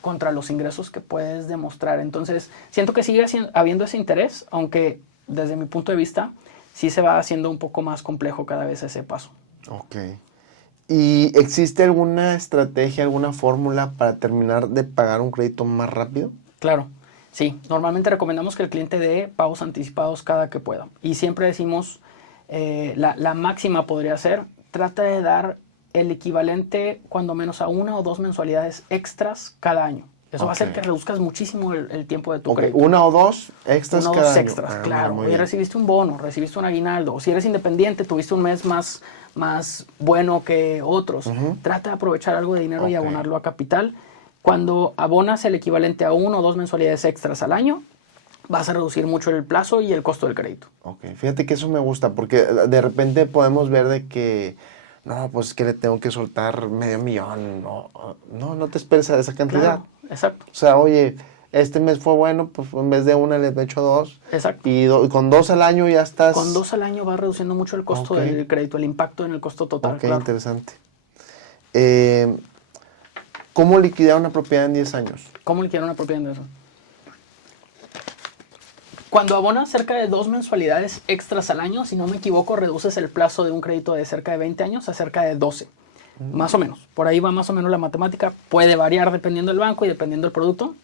contra los ingresos que puedes demostrar. Entonces, siento que sigue habiendo ese interés, aunque desde mi punto de vista sí se va haciendo un poco más complejo cada vez ese paso. Ok. ¿Y existe alguna estrategia, alguna fórmula para terminar de pagar un crédito más rápido? Claro, sí. Normalmente recomendamos que el cliente dé pagos anticipados cada que pueda. Y siempre decimos, la máxima podría ser, trata de dar el equivalente cuando menos a 1 o 2 mensualidades extras cada año. Eso va a hacer que reduzcas muchísimo el tiempo de tu crédito. 1 o 2 extras cada año. 1 o 2 extras, claro. Hoy recibiste un bono, recibiste un aguinaldo. O si eres independiente, tuviste un mes más bueno que otros. Trata de aprovechar algo de dinero y abonarlo a capital. Cuando abonas el equivalente a 1 o 2 mensualidades extras al año, vas a reducir mucho el plazo y el costo del crédito. Ok, fíjate que eso me gusta, porque de repente podemos ver de que no, pues es que le tengo que soltar $500,000. No te esperes a esa cantidad. Claro, exacto. O sea, oye, este mes fue bueno, pues en vez de 1 le he hecho 2. Exacto. Y con 2 al año ya estás... Con 2 al año va reduciendo mucho el costo del crédito, el impacto en el costo total. Ok, claro. Interesante. ¿Cómo liquidar una propiedad en 10 años? ¿Cómo liquidar una propiedad en 10 años? Cuando abonas cerca de 2 mensualidades extras al año, si no me equivoco, reduces el plazo de un crédito de cerca de 20 años a cerca de 12. Más o menos. Por ahí va más o menos la matemática. Puede variar dependiendo del banco y dependiendo del producto.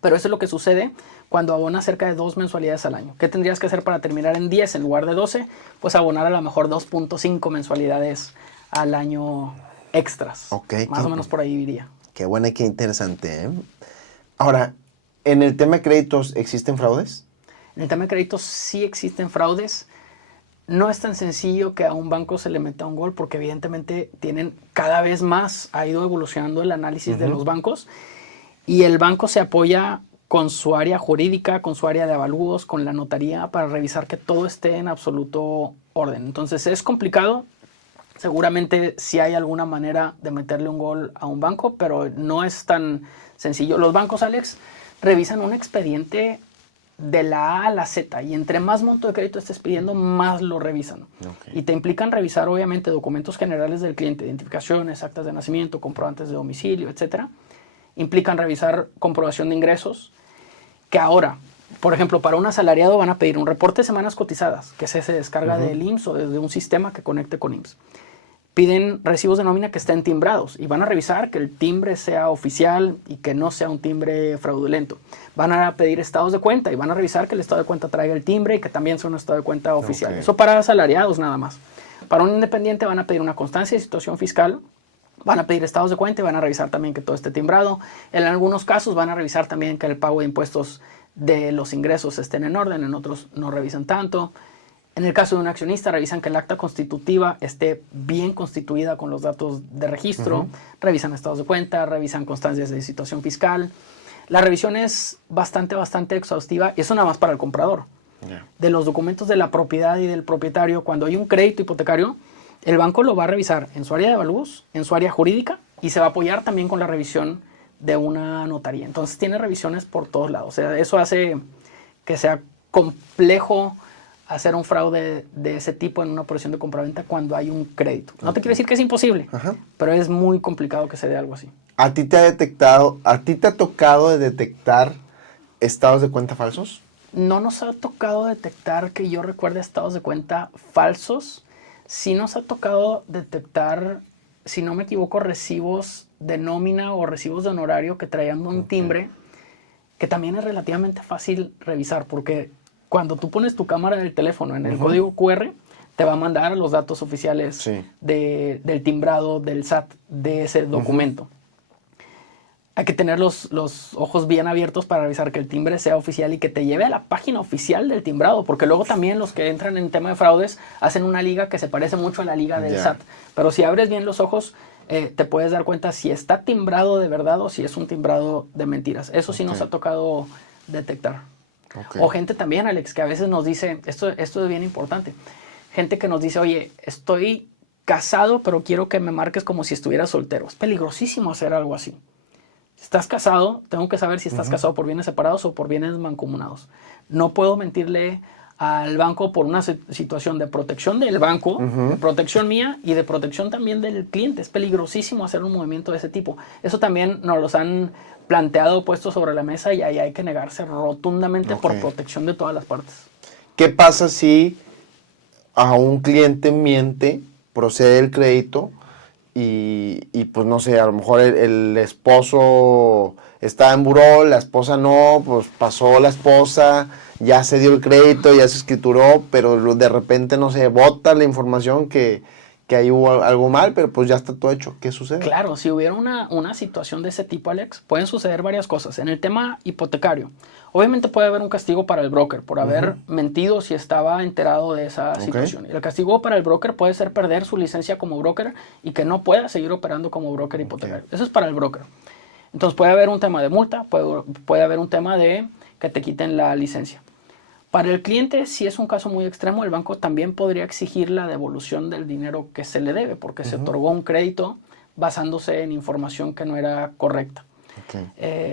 Pero eso es lo que sucede cuando abonas cerca de 2 mensualidades al año. ¿Qué tendrías que hacer para terminar en 10 en lugar de 12? Pues abonar a lo mejor 2.5 mensualidades al año extras. Más o menos por ahí iría. Qué buena y qué interesante, ¿eh? Ahora, ¿en el tema de créditos existen fraudes? En el tema de créditos sí existen fraudes. No es tan sencillo que a un banco se le meta un gol porque evidentemente tienen cada vez más, ha ido evolucionando el análisis de los bancos y el banco se apoya con su área jurídica, con su área de avalúos, con la notaría para revisar que todo esté en absoluto orden. Entonces es complicado. Seguramente sí hay alguna manera de meterle un gol a un banco, pero no es tan sencillo. Los bancos, Alex, revisan un expediente de la A a la Z y entre más monto de crédito estés pidiendo, más lo revisan. Y te implican revisar obviamente documentos generales del cliente, identificaciones, actas de nacimiento, comprobantes de domicilio, etcétera. Implican revisar comprobación de ingresos, que ahora, por ejemplo, para un asalariado van a pedir un reporte de semanas cotizadas, que se descarga del IMSS o desde un sistema que conecte con IMSS. Piden recibos de nómina que estén timbrados y van a revisar que el timbre sea oficial y que no sea un timbre fraudulento. Van a pedir estados de cuenta y van a revisar que el estado de cuenta traiga el timbre y que también sea un estado de cuenta oficial. Eso para asalariados nada más. Para un independiente van a pedir una constancia de situación fiscal, van a pedir estados de cuenta y van a revisar también que todo esté timbrado. En algunos casos van a revisar también que el pago de impuestos de los ingresos estén en orden, en otros no revisan tanto. En el caso de un accionista, revisan que el acta constitutiva esté bien constituida con los datos de registro, revisan estados de cuenta, revisan constancias de situación fiscal. La revisión es bastante exhaustiva y eso nada más para el comprador. De los documentos de la propiedad y del propietario, cuando hay un crédito hipotecario, el banco lo va a revisar en su área de avalúos, en su área jurídica y se va a apoyar también con la revisión de una notaría. Entonces tiene revisiones por todos lados. O sea, eso hace que sea complejo hacer un fraude de ese tipo en una operación de compraventa cuando hay un crédito. No te quiero decir que es imposible, pero es muy complicado que se dé algo así. ¿A ti te ha tocado de detectar estados de cuenta falsos? No nos ha tocado detectar que yo recuerde estados de cuenta falsos. Sí nos ha tocado detectar, si no me equivoco, recibos de nómina o recibos de honorario que traían un timbre, que también es relativamente fácil revisar, porque cuando tú pones tu cámara del teléfono en el código QR, te va a mandar los datos oficiales del timbrado del SAT de ese documento. Hay que tener los ojos bien abiertos para revisar que el timbre sea oficial y que te lleve a la página oficial del timbrado, porque luego también los que entran en tema de fraudes hacen una liga que se parece mucho a la liga del SAT. Pero si abres bien los ojos, te puedes dar cuenta si está timbrado de verdad o si es un timbrado de mentiras. Eso sí nos ha tocado detectar. O gente también, Alex, que a veces nos dice, esto es bien importante, gente que nos dice, oye, estoy casado, pero quiero que me marques como si estuviera soltero. Es peligrosísimo hacer algo así. Si estás casado, tengo que saber si estás casado por bienes separados o por bienes mancomunados. No puedo mentirle al banco por una situación de protección del banco, de protección mía y de protección también del cliente. Es peligrosísimo hacer un movimiento de ese tipo. Eso también nos los han planteado, puesto sobre la mesa, y ahí hay que negarse rotundamente por protección de todas las partes. ¿Qué pasa si a un cliente miente, procede el crédito y pues no sé, a lo mejor el esposo está en buró, la esposa no, pues pasó la esposa, ya se dio el crédito, ya se escrituró, pero de repente, no sé, bota la información que ahí hubo algo mal, pero pues ya está todo hecho? ¿Qué sucede? Claro, si hubiera una situación de ese tipo, Alex, pueden suceder varias cosas. En el tema hipotecario, obviamente puede haber un castigo para el broker por haber mentido si estaba enterado de esa situación. Y el castigo para el broker puede ser perder su licencia como broker y que no pueda seguir operando como broker hipotecario. Eso es para el broker. Entonces puede haber un tema de multa, puede haber un tema de que te quiten la licencia. Para el cliente, si es un caso muy extremo, el banco también podría exigir la devolución del dinero que se le debe, porque se otorgó un crédito basándose en información que no era correcta.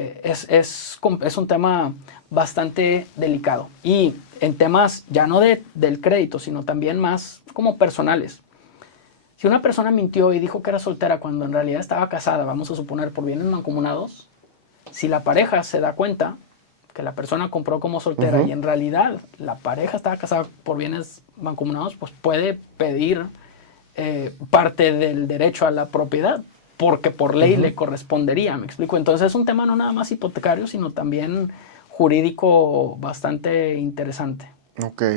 Es un tema bastante delicado. Y en temas ya no del crédito, sino también más como personales. Si una persona mintió y dijo que era soltera cuando en realidad estaba casada, vamos a suponer por bienes mancomunados, si la pareja se da cuenta que la persona compró como soltera y en realidad la pareja estaba casada por bienes mancomunados, pues puede pedir parte del derecho a la propiedad, porque por ley le correspondería, ¿me explico? Entonces es un tema no nada más hipotecario, sino también jurídico bastante interesante,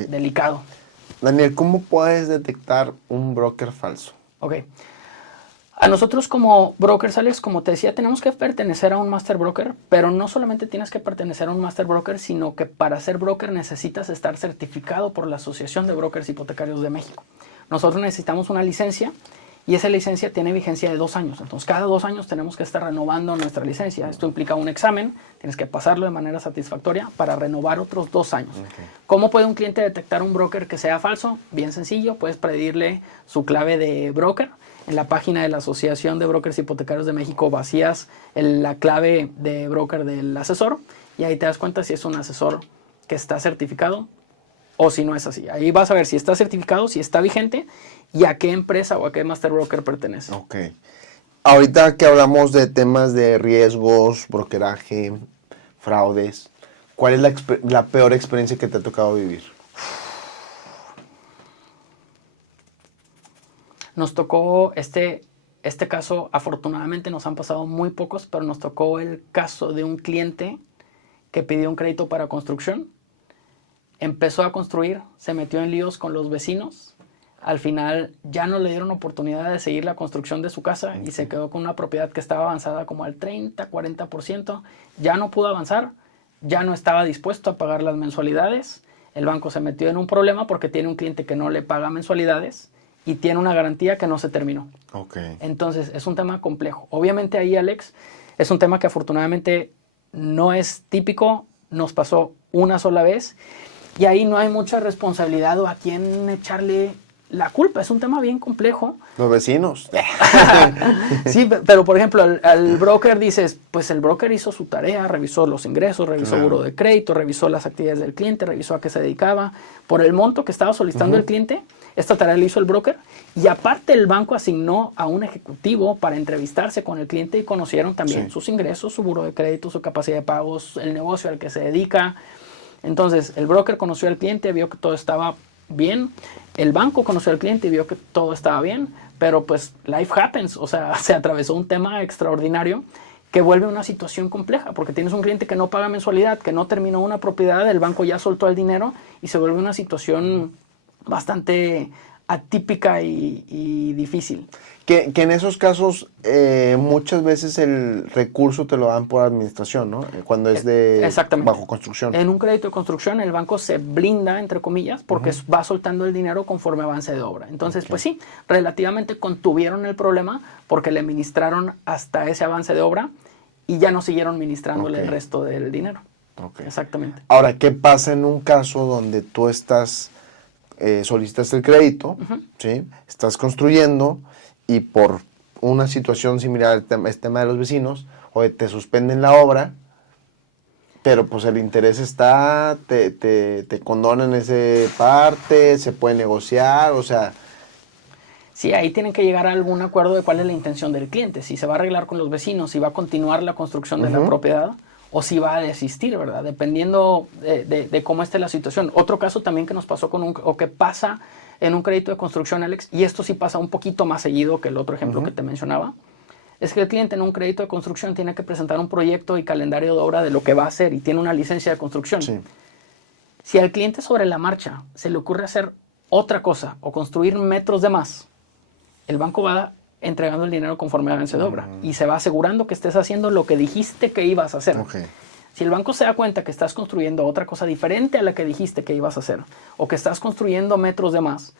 delicado. Daniel, ¿cómo puedes detectar un broker falso? A nosotros como brokers, Alex, como te decía, tenemos que pertenecer a un master broker, pero no solamente tienes que pertenecer a un master broker, sino que para ser broker necesitas estar certificado por la Asociación de Brokers Hipotecarios de México. Nosotros necesitamos una licencia y esa licencia tiene vigencia de 2 años. Entonces, cada 2 años tenemos que estar renovando nuestra licencia. Esto implica un examen, tienes que pasarlo de manera satisfactoria para renovar otros 2 años. ¿Cómo puede un cliente detectar un broker que sea falso? Bien sencillo, puedes pedirle su clave de broker. En la página de la Asociación de Brokers Hipotecarios de México vacías la clave de broker del asesor y ahí te das cuenta si es un asesor que está certificado o si no es así. Ahí vas a ver si está certificado, si está vigente y a qué empresa o a qué master broker pertenece. Ahorita que hablamos de temas de riesgos, brokeraje, fraudes, ¿cuál es la peor experiencia que te ha tocado vivir? Nos tocó este caso, afortunadamente nos han pasado muy pocos, pero nos tocó el caso de un cliente que pidió un crédito para construcción, empezó a construir, se metió en líos con los vecinos, al final ya no le dieron oportunidad de seguir la construcción de su casa y se quedó con una propiedad que estaba avanzada como al 30-40%, ya no pudo avanzar, ya no estaba dispuesto a pagar las mensualidades, el banco se metió en un problema porque tiene un cliente que no le paga mensualidades y tiene una garantía que no se terminó. Entonces, es un tema complejo. Obviamente ahí, Alex, es un tema que afortunadamente no es típico, nos pasó una sola vez, y ahí no hay mucha responsabilidad o a quién echarle la culpa es un tema bien complejo. Los vecinos. Sí, pero por ejemplo, al broker dices, pues el broker hizo su tarea, revisó los ingresos, revisó buro de crédito, revisó las actividades del cliente, revisó a qué se dedicaba. Por el monto que estaba solicitando el cliente, esta tarea la hizo el broker. Y aparte el banco asignó a un ejecutivo para entrevistarse con el cliente y conocieron también sus ingresos, su buro de crédito, su capacidad de pagos, el negocio al que se dedica. Entonces, el broker conoció al cliente, vio que todo estaba bien. El banco conoció al cliente y vio que todo estaba bien, pero pues life happens, o sea, se atravesó un tema extraordinario que vuelve una situación compleja, porque tienes un cliente que no paga mensualidad, que no terminó una propiedad, el banco ya soltó el dinero y se vuelve una situación bastante atípica y difícil. Que en esos casos muchas veces el recurso te lo dan por administración, ¿no? Cuando es de bajo construcción. En un crédito de construcción el banco se blinda, entre comillas, porque va soltando el dinero conforme avance de obra. Entonces, pues sí, relativamente contuvieron el problema porque le administraron hasta ese avance de obra y ya no siguieron administrándole el resto del dinero. Exactamente. Ahora, ¿qué pasa en un caso donde tú estás, solicitas el crédito, ¿sí? Estás construyendo y por una situación similar al tema de los vecinos, oye, te suspenden la obra, pero pues el interés está, te condonan esa parte, se puede negociar, o sea... Sí, ahí tienen que llegar a algún acuerdo de cuál es la intención del cliente, si se va a arreglar con los vecinos, si va a continuar la construcción de la propiedad o si va a desistir, ¿verdad? Dependiendo de cómo esté la situación. Otro caso también que nos pasó o que pasa en un crédito de construcción, Alex, y esto sí pasa un poquito más seguido que el otro ejemplo que te mencionaba, es que el cliente en un crédito de construcción tiene que presentar un proyecto y calendario de obra de lo que va a hacer y tiene una licencia de construcción. Sí. Si al cliente sobre la marcha se le ocurre hacer otra cosa o construir metros de más, el banco va entregando el dinero conforme avance de obra y se va asegurando que estés haciendo lo que dijiste que ibas a hacer. Si el banco se da cuenta que estás construyendo otra cosa diferente a la que dijiste que ibas a hacer o que estás construyendo metros de más,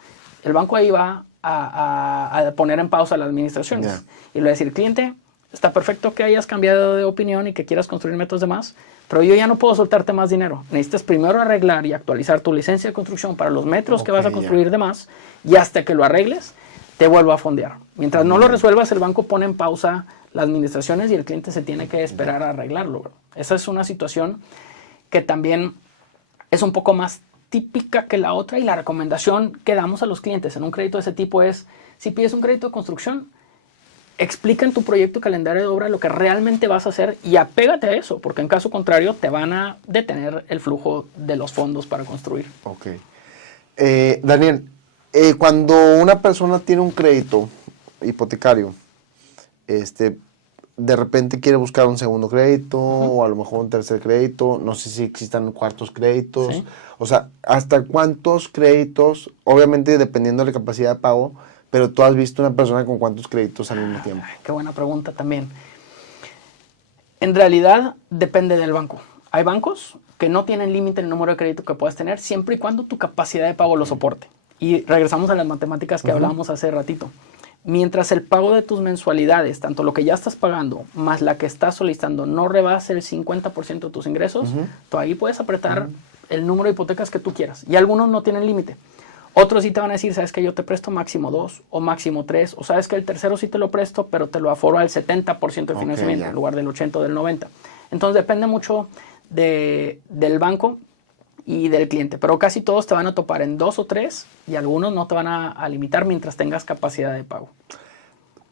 el banco ahí va a poner en pausa las administraciones y le va a decir, cliente, está perfecto que hayas cambiado de opinión y que quieras construir metros de más, pero yo ya no puedo soltarte más dinero. Necesitas primero arreglar y actualizar tu licencia de construcción para los metros que vas a construir de más y hasta que lo arregles, te vuelvo a fondear. Mientras no lo resuelvas, el banco pone en pausa las administraciones y el cliente se tiene que esperar a arreglarlo, bro. Esa es una situación que también es un poco más típica que la otra y la recomendación que damos a los clientes en un crédito de ese tipo es, si pides un crédito de construcción, explica en tu proyecto calendario de obra lo que realmente vas a hacer y apégate a eso, porque en caso contrario te van a detener el flujo de los fondos para construir. Ok. Daniel, cuando una persona tiene un crédito hipotecario, de repente quiere buscar un segundo crédito o a lo mejor un tercer crédito, no sé si existan cuartos créditos, o sea, ¿hasta cuántos créditos? Obviamente dependiendo de la capacidad de pago, pero tú has visto una persona con cuántos créditos al mismo tiempo. Qué buena pregunta también. En realidad depende del banco. Hay bancos que no tienen límite en el número de crédito que puedas tener siempre y cuando tu capacidad de pago lo soporte. Y regresamos a las matemáticas que hablábamos hace ratito. Mientras el pago de tus mensualidades, tanto lo que ya estás pagando más la que estás solicitando, no rebase el 50% de tus ingresos, tú ahí puedes apretar el número de hipotecas que tú quieras. Y algunos no tienen límite. Otros sí te van a decir, sabes que yo te presto máximo 2 o máximo 3, o sabes que el tercero sí te lo presto, pero te lo aforo al 70% de financiamiento en lugar del 80 o del 90. Entonces depende mucho del banco y del cliente, pero casi todos te van a topar en 2 o 3 y algunos no te van a limitar mientras tengas capacidad de pago.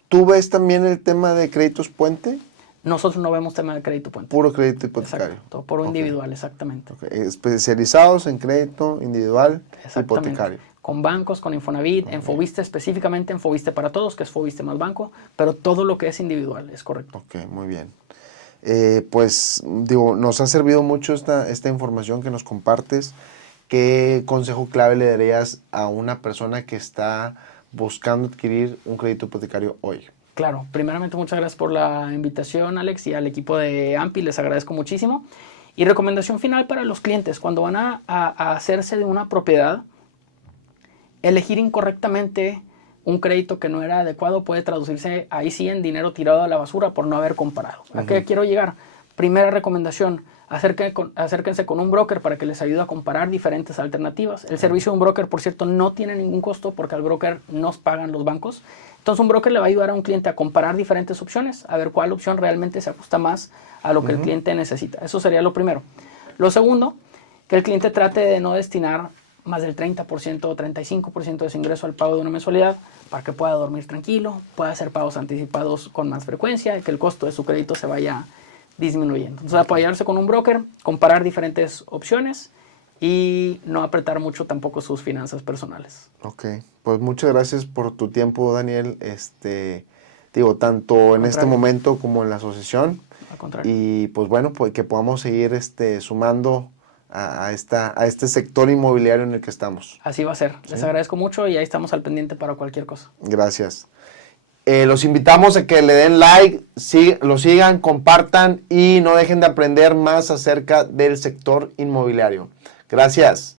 ¿Tú ves también el tema de créditos puente? Nosotros no vemos tema de crédito puente. Puro crédito hipotecario. Exacto, puro individual, exactamente. Especializados en crédito individual hipotecario. Con bancos, con Infonavit, en Foviste, específicamente en Foviste para Todos, que es Foviste más banco, pero todo lo que es individual, es correcto. Ok, muy bien. Pues digo, nos ha servido mucho esta información que nos compartes. ¿Qué consejo clave le darías a una persona que está buscando adquirir un crédito hipotecario hoy? Claro, primeramente muchas gracias por la invitación, Alex, y al equipo de AMPI les agradezco muchísimo. Y recomendación final para los clientes, cuando van a hacerse de una propiedad, elegir incorrectamente un crédito que no era adecuado puede traducirse ahí sí en dinero tirado a la basura por no haber comparado. ¿A qué quiero llegar? primera recomendación, acérquense con un broker para que les ayude a comparar diferentes alternativas. El servicio de un broker, por cierto, no tiene ningún costo porque al broker nos pagan los bancos. Entonces un broker le va a ayudar a un cliente a comparar diferentes opciones, a ver cuál opción realmente se ajusta más a lo que el cliente necesita. Eso sería lo primero. Lo segundo, que el cliente trate de no destinar más del 30% o 35% de su ingreso al pago de una mensualidad para que pueda dormir tranquilo, pueda hacer pagos anticipados con más frecuencia y que el costo de su crédito se vaya disminuyendo. Entonces apoyarse con un broker, comparar diferentes opciones y no apretar mucho tampoco sus finanzas personales. Ok, pues muchas gracias por tu tiempo, Daniel. Digo, tanto en este momento como en la asociación. Al contrario. Y pues bueno, pues que podamos seguir sumando a este sector inmobiliario en el que estamos. Así va a ser. ¿Sí? Les agradezco mucho y ahí estamos al pendiente para cualquier cosa. Gracias. Los invitamos a que le den like, lo sigan, compartan y no dejen de aprender más acerca del sector inmobiliario. Gracias.